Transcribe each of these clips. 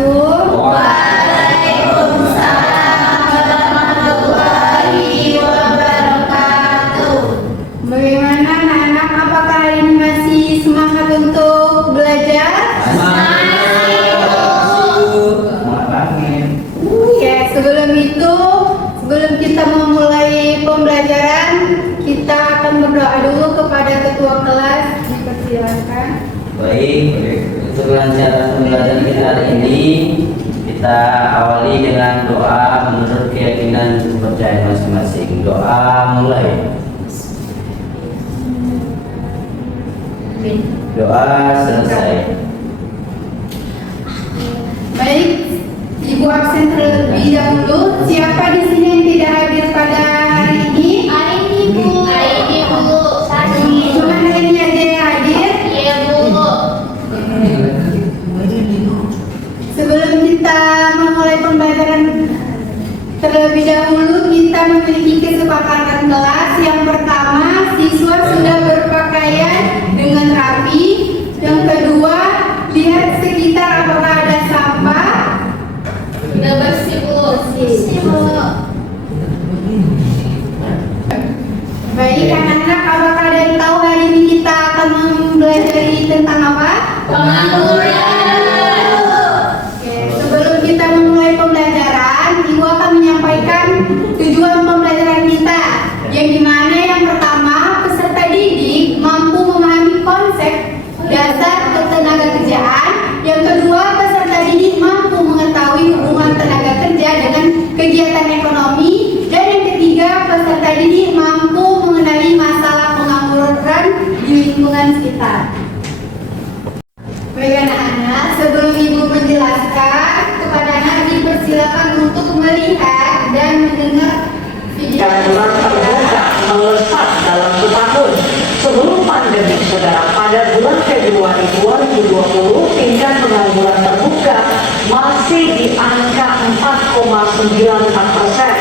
wabarakatuh. Waalaikumsalam warahmatullahi wabarakatuh. Bagaimana anak-anak? Apakah hari ini masih semangat untuk belajar? Ya, sebelum kita memulai pembelajaran, kita akan berdoa dulu kepada ketua kelas. Dipersilakan. Baik, untuk kelancaran pembelajaran kita hari ini, kita awali dengan doa menurut keyakinan kepercayaan masing-masing. Doa mulai. Doa selesai. Baik, Ibu absen terlebih dahulu. Siapa di sini yang tidak hadir pada hari ini? Hari ini Bu. Cuma hari ini aja yang hadir. Iya Bu. Sebelum kita memulai pembelajaran terlebih dahulu, kita memiliki kesepakatan kelas. Yang pertama, siswa sudah berpakaian dengan rapi. Yang kedua, lihat sekitar apakah ada sampah. Sudah bersih Bu. Bersih Bu. Baik anak-anak, apakah ada yang tahu hari ini kita akan mempelajari tentang apa? Pengangguran. Oke, sebelum kita memulai pembelajaran, Ibu akan menyampaikan tujuan pembelajaran kita. Yang dimana yang pertama, peserta didik mampu memahami konsep dasar ketenagakerjaan. Yang kedua, peserta didik mampu mengetahui hubungan tenaga kerja dengan kegiatan ekonomi. Dan yang ketiga, peserta didik mampu mengenali masalah pengangguran di lingkungan sekitar. Baik anak-anak, sebelum Ibu menjelaskan, kepada anak dipersilakan untuk melihat dan mendengar video. Pengangguran terbuka melesat dalam setahun. Sebelum pandemi, saudara, pada bulan Februari 2020, tingkat pengangguran terbuka masih di angka 4,94%.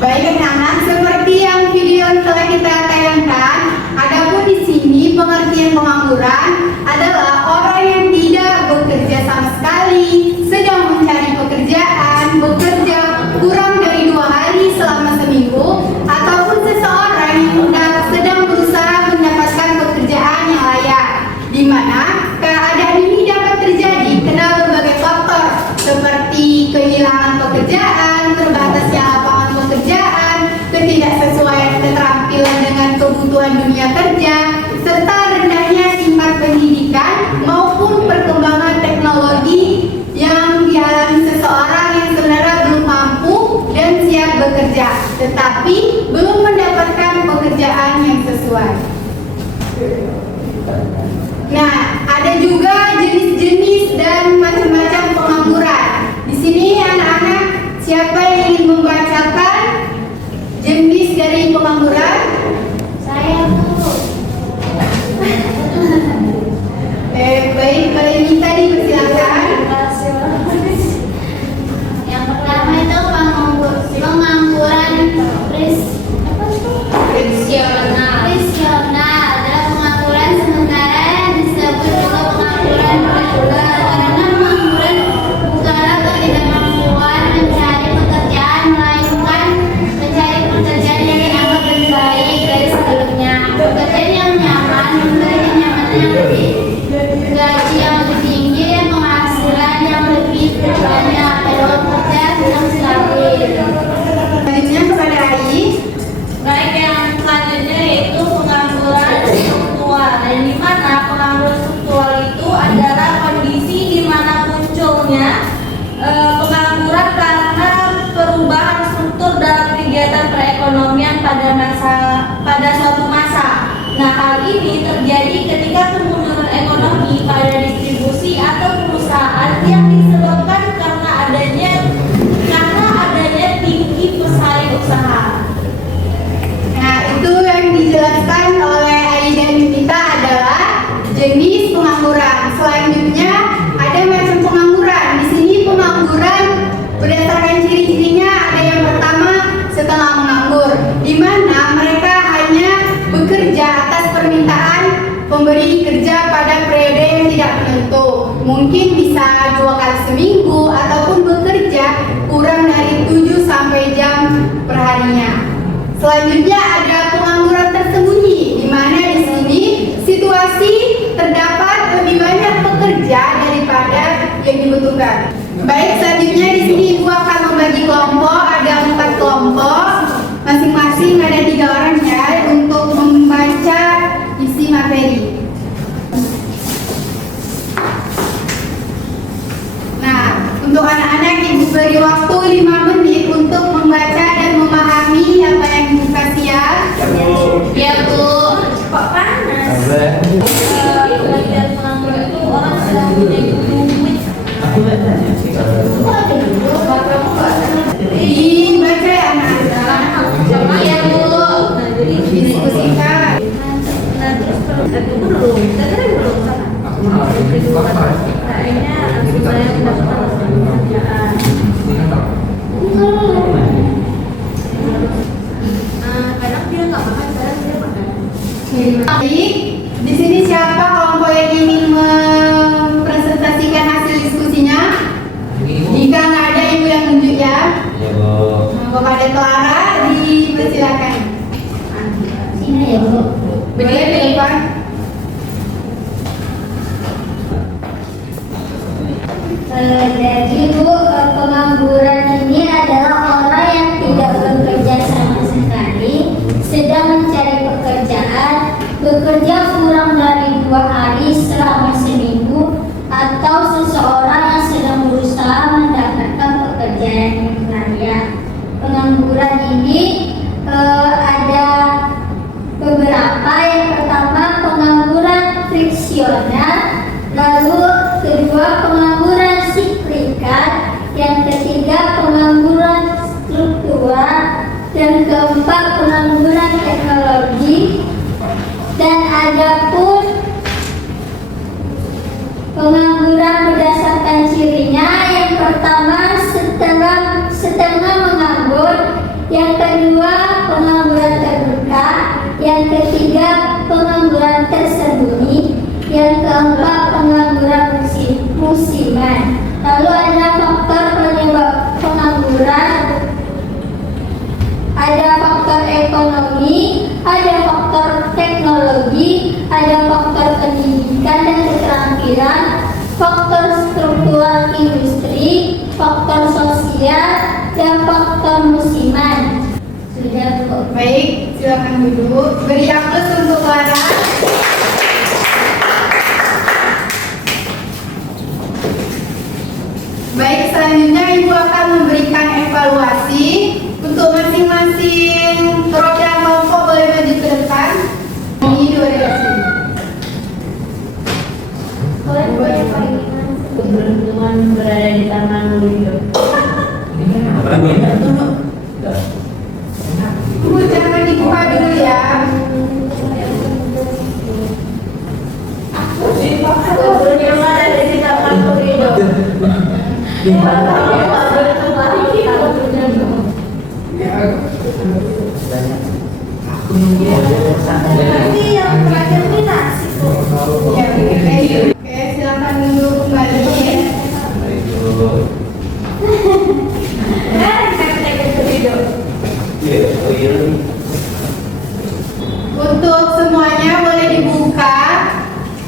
Baik anak-anak, seperti yang video telah kita tayangkan, adapun di sini pengertian pengangguran adalah orang yang tidak bekerja sama sekali, sedang mencari pekerjaan, bekerja kurang dari 2 hari selama seminggu, ataupun seseorang yang sedang berusaha mendapatkan pekerjaan yang layak, di mana keadaan ini dapat terjadi karena berbagai faktor seperti kehilangan pekerjaan, terbatasnya lapangan pekerjaan, ketidaksesuaian keterampilan dengan kebutuhan dunia kerja, serta rendahnya tingkat pendidikan maupun perkembangan teknologi yang dialami seseorang yang sebenarnya belum mampu dan siap bekerja, tetapi belum mendapatkan pekerjaan yang sesuai. Nah, ada juga jenis-jenis dan macam-macam pengangguran. Di sini anak-anak, siapa yang ingin membacakan jenis dari pengangguran? Saya Bu. Baik, kalau ini tadi persilakan. Yang pertama itu pengangguran prisional. Adalah pengangguran sementara yang disebut juga pengangguran reguler. Karena pengangguran bukanlah ketidakmampuan mencari pekerjaan mungkin bisa 2 kali seminggu ataupun bekerja kurang dari 7 sampai jam perharinya. Selanjutnya ada pengangguran tersembunyi, di mana di sini situasi terdapat lebih banyak pekerja daripada yang dibutuhkan. Baik, selanjutnya di sini Ibu akan membagi kelompok, ada 4 kelompok, masing-masing ada 3 orang ya untuk membaca isi materi. Nah, untuk anak-anak Ibu beri waktu 5 menit untuk membaca dan memahami apa yang Ibu kasih ya. Ya Bu. Kok panas? Bagian pengangguran itu orang sedang punya duit. Dibaca ya anak-anak. Ya Bu. Diskusikan. Kayaknya saya mendapatkan pekerjaan. Kadang dia nggak makan, kadang dia makan. Baik, di sini siapa kelompok yang ingin mempresentasikan hasil diskusinya? Jika nggak ada Ibu yang tunjuk ya. Ya Bu. Kepada Clara dipersilakan. Sini ya Bu. Berdiri di depan. Jadi Bu, pengangguran ini adalah orang yang tidak bekerja sama sekali, sedang mencari pekerjaan, bekerja kurang dari 2 hari selama seminggu, atau seseorang yang sedang berusaha mendapatkan pekerjaan yang layak. Pengangguran ini ada beberapa. Yang pertama, pengangguran friksional, lalu kedua, pengangguran signifikan, yang ketiga, pengangguran struktural, dan keempat, pengangguran teknologi. Dan ada pun pengangguran berdasarkan cirinya. Yang pertama, setengah menganggur, yang kedua, pengangguran terbuka, yang ketiga, pengangguran tersembunyi, yang keempat, pengangguran musiman. Lalu ada faktor penyebab pengangguran, ada faktor ekonomi, ada faktor teknologi, ada faktor pendidikan dan keterampilan, faktor struktural industri, faktor sosial, dan faktor musiman. Sudah Bu. Baik, silakan duduk. Beri aplaus untuk Clara. Baik, selanjutnya Ibu akan memberikan evaluasi untuk masing-masing perwakilan kelompok. Boleh maju ke depan. Ini 2 redaksi. Keberuntungan berada di tangan Luyo. Bu, jangan dibuka dulu ya. Keberuntungan ada di tangan Luyo. Tapi yang terakhir ini nasi Bu. Ya, oke, silakan duduk kembali. Untuk semuanya boleh dibuka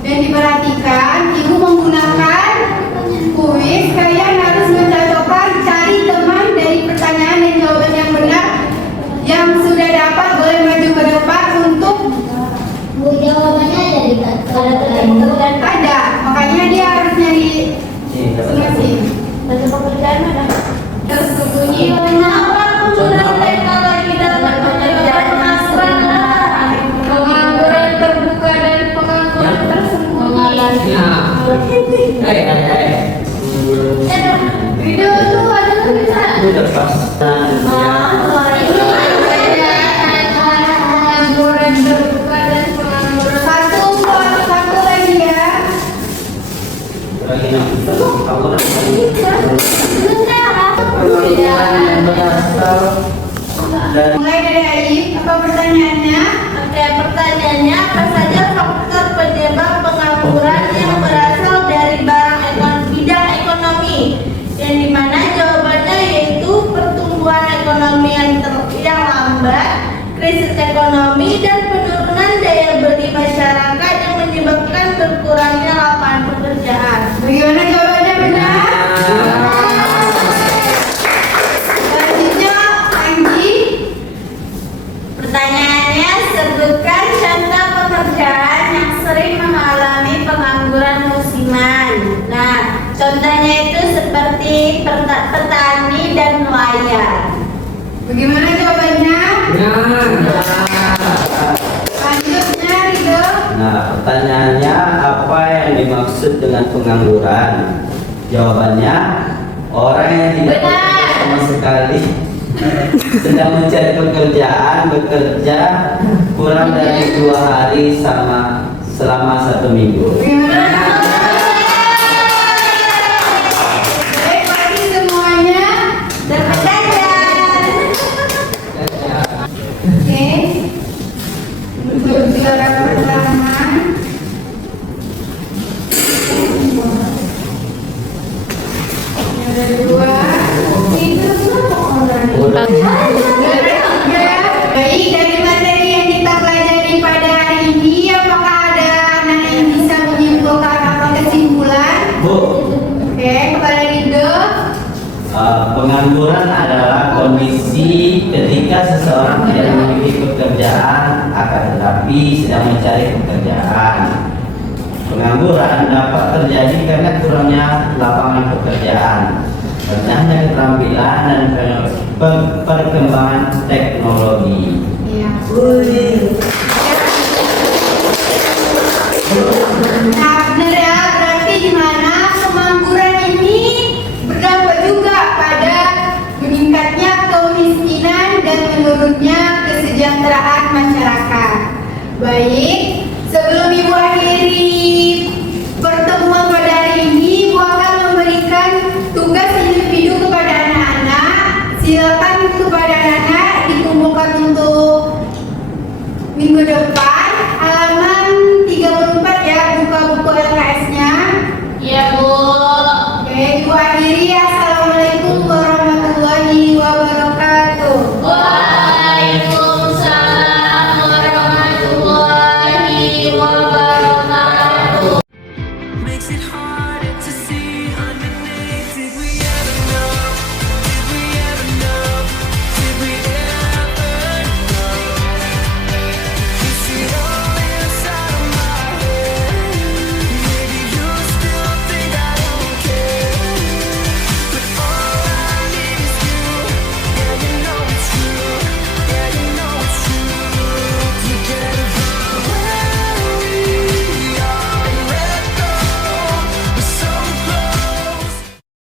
dan diperhatikan. Ibu menggunakan kuis. Kalian harus mencocokkan, cari teman dari pertanyaan dan jawaban yang benar. Yang sudah dapat boleh maju ke depan untuk Bu, jawabannya ada di atas. ada. Makanya dia harus nyari masing-masing. Baca pekerjaan mana? Tersembunyi. Kenapa penggunaan teknologi dapat menyebabkan pengangguran? Pengangguran terbuka dan pengangguran tersembunyi. Video itu ada tulisan. Udah pas. Pengangguran terbuka dan pengangguran satu lagi ya. Mulai dari Alif, apa pertanyaannya? Oke, pertanyaannya apa saja faktor penyebab pengangguran yang berasal dari barang ekonomi Selanjutnya Ridho. Nah, pertanyaannya apa yang dimaksud dengan pengangguran? Jawabannya orang yang tidak Benar. bekerja sama sekali sedang mencari pekerjaan, bekerja kurang dari 2 hari selama 1 minggu. Baik, berarti semuanya terpecahkan. Oke. Untuk juara pertama. Juara kedua. Itu berapa orang? Juara tiga. Baik, dari materi yang kita pelajari pada hari ini, apakah ada anak yang bisa menyimpulkan apa kesimpulan? Bu, Oke, kepada Ridho. pengangguran adalah kondisi ketika seseorang tidak memiliki pekerjaan akan tetapi sedang mencari pekerjaan. Pengangguran dapat terjadi karena kurangnya lapangan pekerjaan, rendahnya keterampilan dan perkembangan teknologi. Iya. Nah, benar ya, berarti gimana pengangguran ini berdampak juga pada meningkatnya kemiskinan dan menurunnya kesejahteraan masyarakat. Baik, sebelum Ibu akhiri pertemuan pada hari ini, Ibu akan memberikan tugas individu kepada anak-anak. Silakan